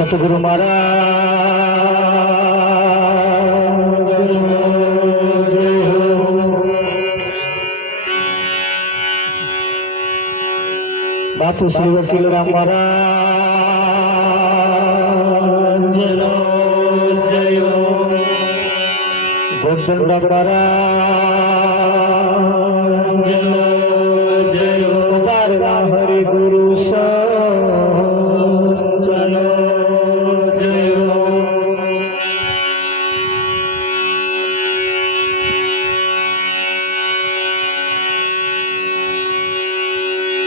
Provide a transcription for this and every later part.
सतगुरु महाराज बापू श्री वकील राम महाराज जय गोदंडा महाराज जय उदारना हरि गुरु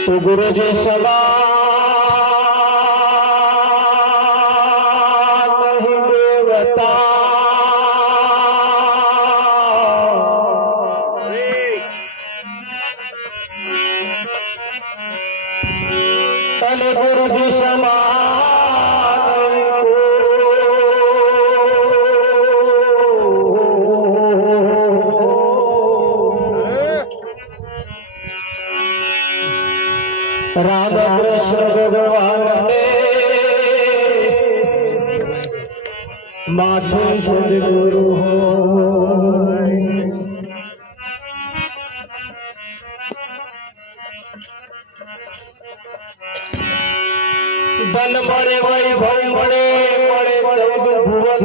तो गुरु जी समान नहीं देवता तने गुरु जी समान नहीं राम कृष्ण भगवान ने माथे सदगुरु हो धन मरे वैभव मरे मरे 14 भुवन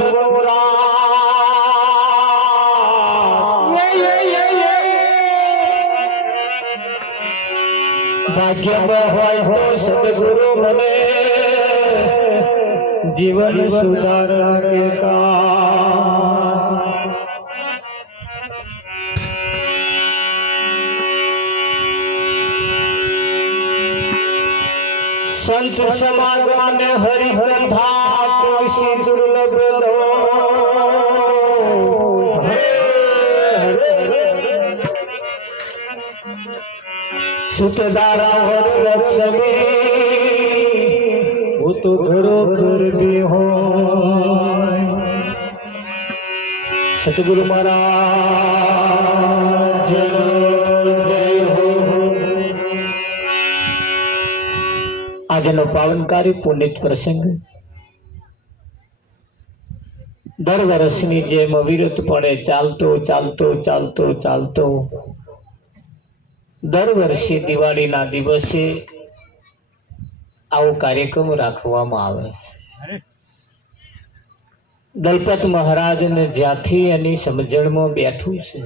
भाग्य में होय तो सदगुरु मने जीवन सुधारण के काम संत समागम ने हरि कथा तुलसी दुर्लभ लो सुतदारा और लक्ष्मी वो तो घरों घर भी हो सतगुरु महाराज जय हो। આજનો પાવનકારી પુનિત પ્રસંગ દર વર્ષની જેમ અવિરતપણે ચાલતો ચાલતો ચાલતો ચાલતો દર વર્ષે દિવાળીના દિવસે આવો કાર્યક્રમ રાખવામાં આવે છે। દલપત મહારાજને જ્યાંથી એની સમજણમાં બેઠું છે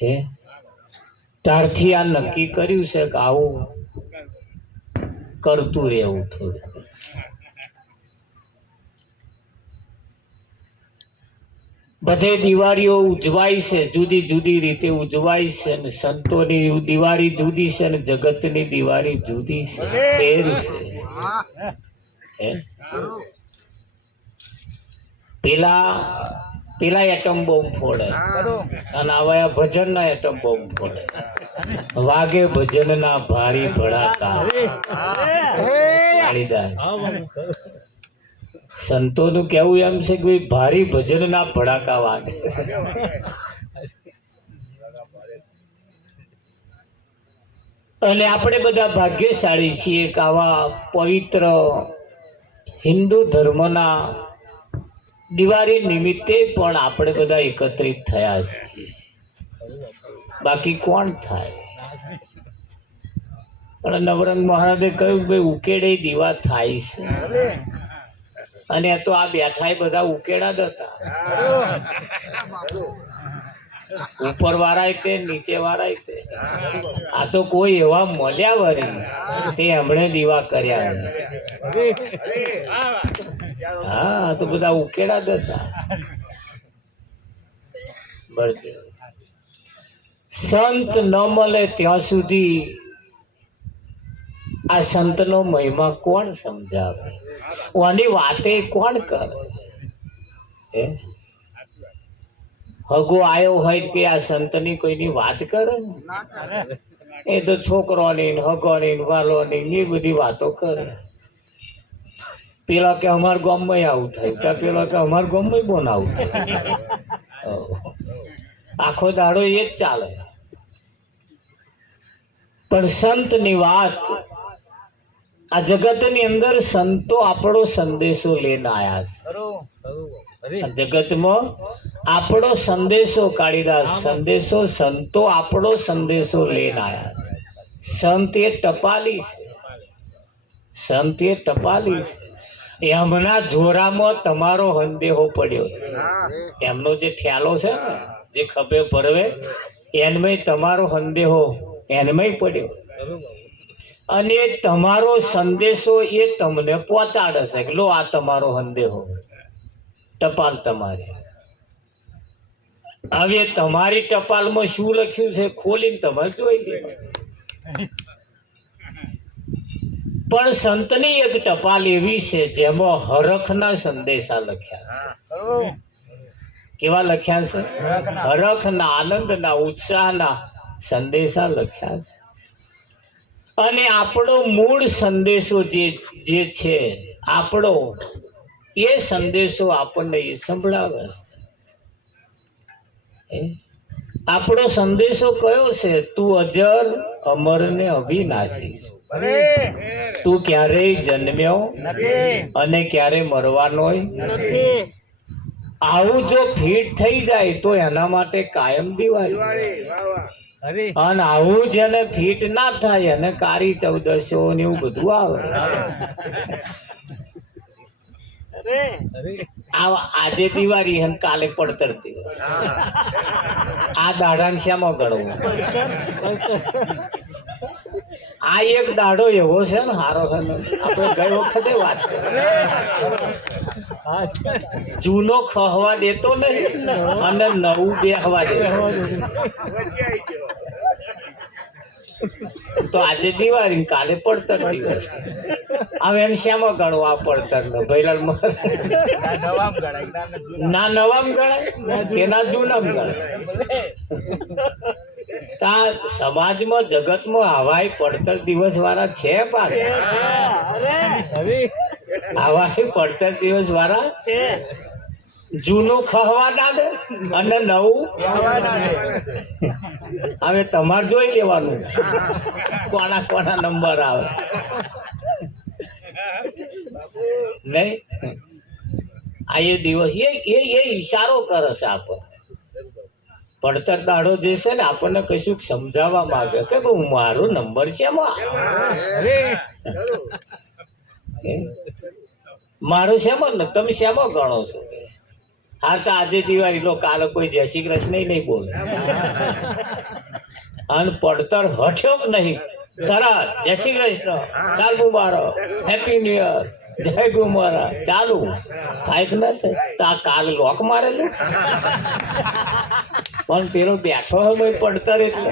હે ત્યારથી આ નક્કી કર્યું છે કે આવું કરતું રહેવું થોડું. બધે દિવાળીઓ ઉજવાય છે, જુદી જુદી રીતે ઉજવાય છે, અને સંતોની દિવાળી જુદી છે અને જગતની દિવાળી જુદી છે. ફેર છે. પેલા એટમ બોમ્બ ફોડે અને આવા ભજન ના એટમ બોમ્બ ફોડે. વાગે ભજન ના ભારી ભડાકા. કાળીદાસ સંતોનું કેવું એમ છે કે ભારી ભજન ના ભડાકા વાગે. અને આપણે બધા ભાગ્યશાળી છીએ કે આવા પવિત્ર હિન્દુ ધર્મના દિવાળી નિમિત્તે પણ આપણે બધા એકત્રિત થયા છીએ. બાકી કોણ થાય? પણ નવરંગ મહારાજે કહ્યું ભાઈ ઉકેડે દીવા થાય છે, અને તો આ બેઠા બધા ઉકેડા જ હતા. ઉપર વાળા તે નીચે વાળા તે, આ તો કોઈ એવા મળ્યા વળી તે હમણે દીવા કર્યા. હા, તો બધા ઉકેડા જ હતા. સંત ન મળે ત્યાં સુધી આ સંતનો મહિમા કોણ સમજાવે? આની વાતે કોણ કરે? હગો આવ્યો હોય કે આ સંતની કોઈની વાત કરે? એ તો છોકરોની હગોની વાલોની એ બધી વાતો કરે. પેલા કે અમારા ગામમાં આવું થાય, પેલા કે અમારા ગામમાં બોન આવું થાય. આખો દાડો એ જ ચાલે. પણ સંતની વાત, આ જગતની અંદર સંતો આપણો સંદેશો લઈને આવ્યા છે. જગતમાં આપણો સંદેશો, કાળીદાસ સંદેશો, સંતો આપણો સંદેશો લઈને આવ્યા છે. સંત એ ટપાલી છે, સંત એ ટપાલી છે. એમના જોરામાં તમારો સંદેહો પડ્યો. એમનો જે ઠ્યાલો છે ને, જે ખભે ભરવે, એનમય તમારો સંદેહો એનમય પડ્યો. અને તમારો સંદેશો એ તમને પહોંચાડે છે કે લો આ તમારો સંદેહો, ટપાલ તમારી. હવે તમારી ટપાલમાં શું લખ્યું છે ખોલીને તમારે જોઈ લે. પણ સંતની એક ટપાલ એવી છે જેમાં હરખના સંદેશા લખ્યા છે. કેવા લખ્યા છે? હરખના, આનંદના, ઉત્સાહના સંદેશા લખ્યા છે. અને આપણો મૂળ સંદેશો જે છે આપણો, એ સંદેશો આપણને એ સંભળાવે. આપણો સંદેશો કયો છે? તું અજર અમર ને અવિનાશી, તું ક્યારેય જન્મ્યો અને ક્યારે મરવાનો નથી. આવું જો ફીટ થઈ જાય તો એના માટે કાયમ દિવાળી. અને આવું જેને ફીટ ના થાય અને કાળી ચૌદશો ને એવું બધું આવે. આજે દિવાળી અને કાલે પડતર દિવસ. આ દાડાને શ્યામાં ગણવું? આ એક દાડો એવો છે ને હારો છે ને, આપણે ગઈ વખતે વાત કરી, જૂનો ખહવા દેતો નહીં અને નવું બેહવા દેતો. તો આજે દિવાળી કાલે પડતર દિવસ. હવે એને શ્યામાં ગણવું આ પડતર ને? ભૈલાલ ના નવામ ગણાય કે ના જૂનામ ગણાય? સમાજમાં જગતમાં આવાય પડતર દિવસ વાળા છે. આવાય પડતર દિવસ વાળા છે. જૂનું ખહવા ના દે અને નવું. હવે તમારે જોઈ લેવાનું કોના કોના નંબર આવે. નહીં આ એ દિવસ એ ઈશારો કરે છે આપણને. પડતર દાડો જે છે ને આપણને કશું સમજાવવા માંગે કે મારો નંબર છે, મારું શેમાં ને તમે શેમાં ગણો છો? હા તો આજે દિવાળી લો, કાલે કોઈ જય શ્રી કૃષ્ણ નહીં બોલે. અને પડતર હઠ્યો કે નહીં તરત જય શ્રી કૃષ્ણ, ચાલ મુબારક, હેપી ન્યુ યર, જય ગુમારા, ચાલુ થાય કે ના થાય? તો આ કાલ લોક મારેલું પણ પેલો બેઠો હોય પડતર એટલે